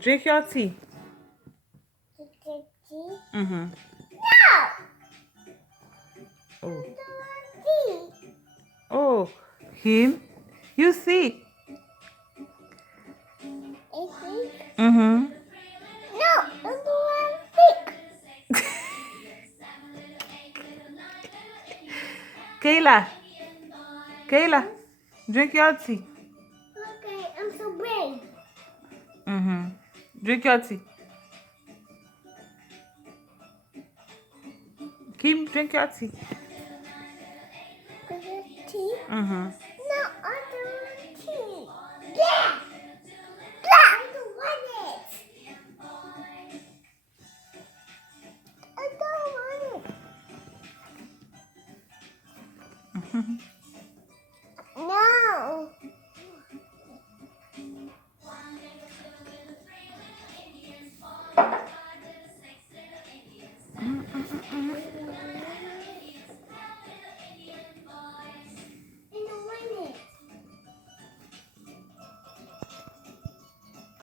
Drink your tea. Mm-hmm. Oh. Oh, him. You see. Mm-hmm. Kayla. Kayla. Drink your tea. Okay, I'm so brave. Mm-hmm. Drink your tea. Kim, drink your tea. Tea? Mm-hmm.